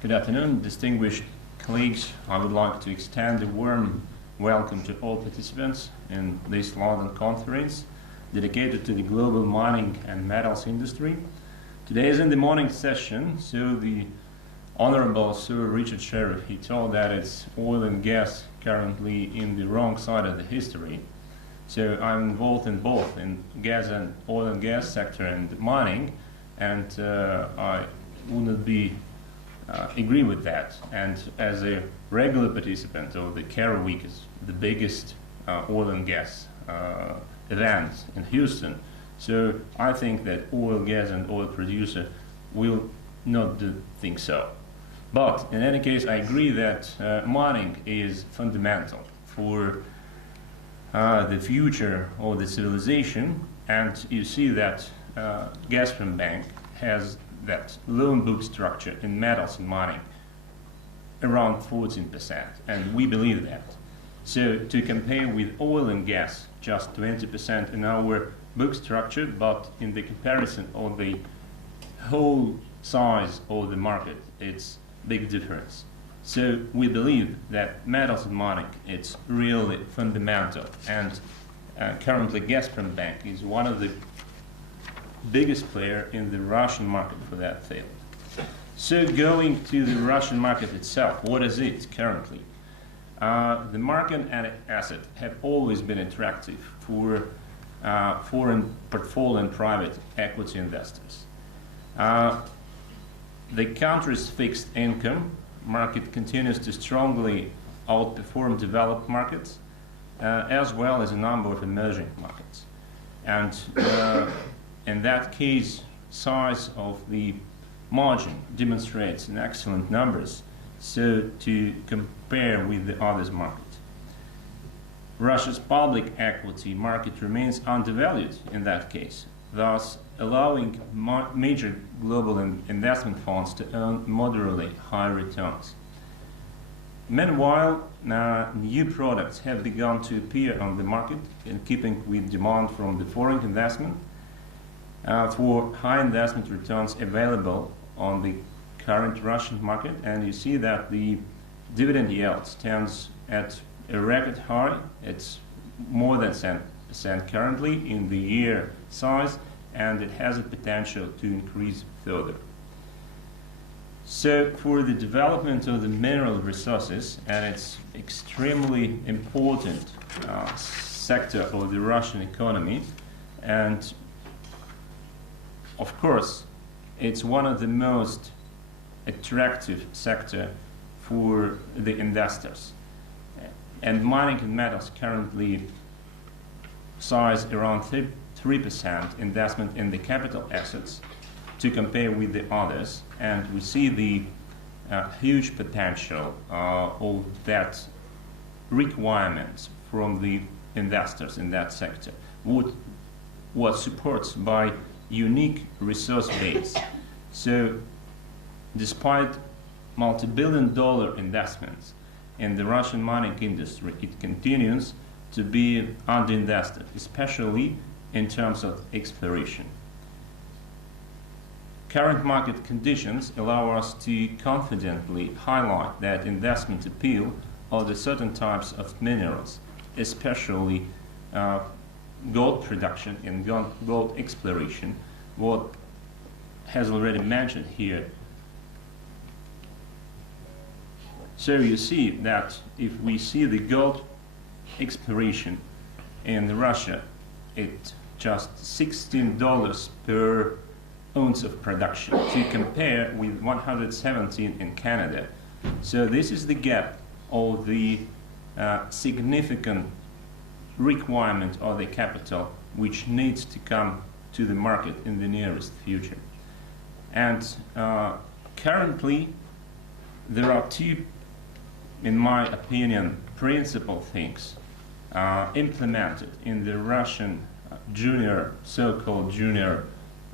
Good afternoon, distinguished colleagues. I would like to extend a warm welcome to all participants in this London conference dedicated to the global mining and metals industry. Today is in the morning session, so the Honorable Sir Richard Sheriff, he told that it's oil and gas currently in the wrong side of the history. So I'm involved in both, in gas and oil and gas sector and mining, and I wouldn't agree with that. And as a regular participant of the Carol Week, is the biggest oil and gas event in Houston. So I think that oil, gas, and oil producer will not think so. But in any case, I agree that mining is fundamental for the future of the civilization, and you see that Gazprombank has that loan book structure in metals and mining around 14%, and we believe that. So to compare with oil and gas, just 20% in our book structure, but in the comparison of the whole size of the market, it's big difference. So we believe that metals and mining, it's really fundamental, and currently Gazprombank is one of the biggest player in the Russian market for that field. So going to the Russian market itself, what is it currently? The market and asset have always been attractive for foreign portfolio and private equity investors. The country's fixed income market continues to strongly outperform developed markets, as well as a number of emerging markets. And in that case, size of the margin demonstrates an excellent numbers, so to compare with the others market. Russia's public equity market remains undervalued in that case, thus allowing major global investment funds to earn moderately high returns. Meanwhile, new products have begun to appear on the market in keeping with demand from the foreign investment for high investment returns available on the current Russian market, and you see that the dividend yield stands at a record high. It's more than 10% currently in the year size, and it has a potential to increase further. So for the development of the mineral resources, and it's extremely important sector of the Russian economy, and of course it's one of the most attractive sector for the investors. And mining and metals currently size around 3% investment in the capital assets to compare with the others, and we see the huge potential of that requirements from the investors in that sector, what supports by unique resource base. So despite multi-billion-dollar investments in the Russian mining industry, it continues to be underinvested, especially in terms of exploration. Current market conditions allow us to confidently highlight that investment appeal of the certain types of minerals, especially gold production and gold exploration, what has already mentioned here. So you see that if we see the gold exploration in Russia, it's just $16 per ounce of production to compare with 117 in Canada. So this is the gap of the significant requirement of the capital which needs to come to the market in the nearest future. And currently there are two, in my opinion, principal things implemented in the Russian junior, so-called junior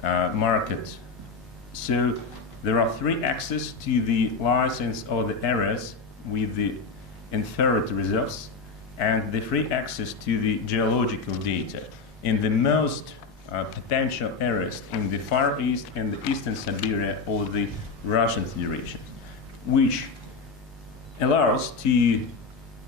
market. So there are three access to the license of the areas with the inferred reserves, and the free access to the geological data in the most potential areas in the Far East and the Eastern Siberia of the Russian Federation. which allows to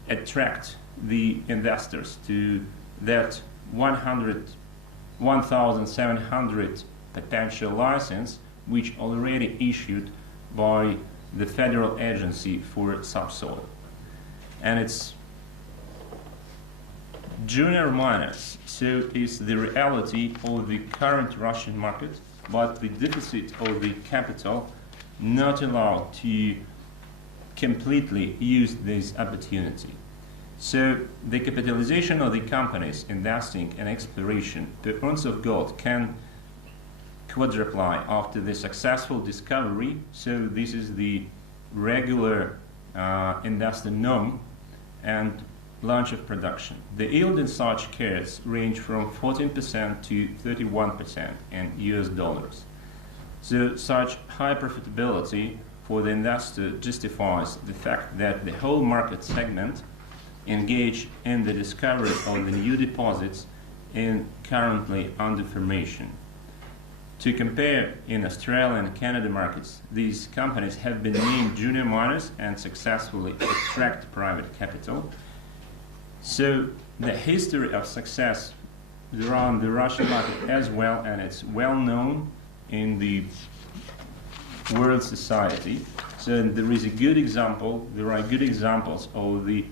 attract the investors to that 1,700 potential license which already issued by the Federal Agency for Subsoil. And it's junior miners, so it is the reality of the current Russian market, but the deficit of the capital not allowed to completely use this opportunity. So the capitalization of the companies investing in exploration per ounce of gold can quadruply after the successful discovery. So this is the regular investor norm and launch of production. The yield in such carats range from 14% to 31% in US dollars. So such high profitability for the investor justifies the fact that the whole market segment engage in the discovery of the new deposits currently under formation. To compare, in Australia and Canada markets, these companies have been named junior miners and successfully attract private capital. So the history of success around the Russian market as well, and it's well known in the world society. So there is a good example, there are good examples of the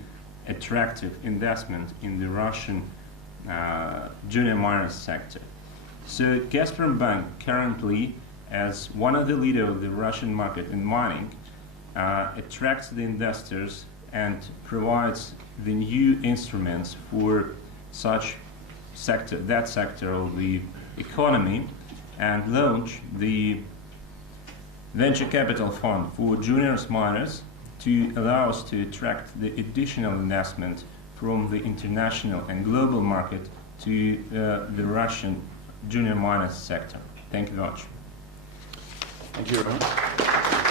attractive investment in the Russian junior miners sector. So Gazprombank currently, as one of the leaders of the Russian market in mining, attracts the investors and provides the new instruments for such sector, that sector of the economy, and launch the venture capital fund for junior miners to allow us to attract the additional investment from the international and global market to the Russian junior miners sector. Thank you very much. Thank you, Roman.